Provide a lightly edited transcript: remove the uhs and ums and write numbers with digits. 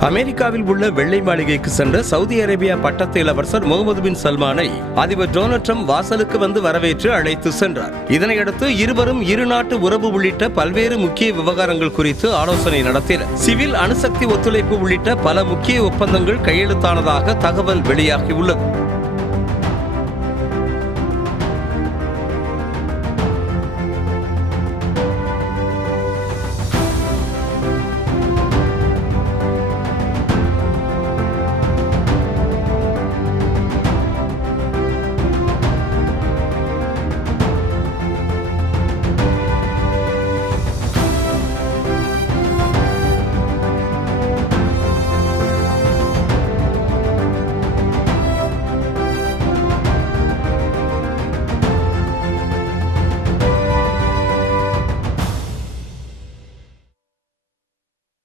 அமெரிக்காவில் உள்ள வெள்ளை மாளிகைக்கு சென்ற சவுதி அரேபியா பட்டத்து இளவரசர் முகமது பின் சல்மானை அதிபர் டொனால்ட் ட்ரம்ப் வாசலுக்கு வந்து வரவேற்று அழைத்து சென்றார். இதனையடுத்து இருவரும் இருநாட்டு உறவு உள்ளிட்ட பல்வேறு முக்கிய விவகாரங்கள் குறித்து ஆலோசனை நடத்தினர். சிவில் அணுசக்தி ஒத்துழைப்பு உள்ளிட்ட பல முக்கிய ஒப்பந்தங்கள் கையெழுத்தானதாக தகவல் வெளியாகியுள்ளது.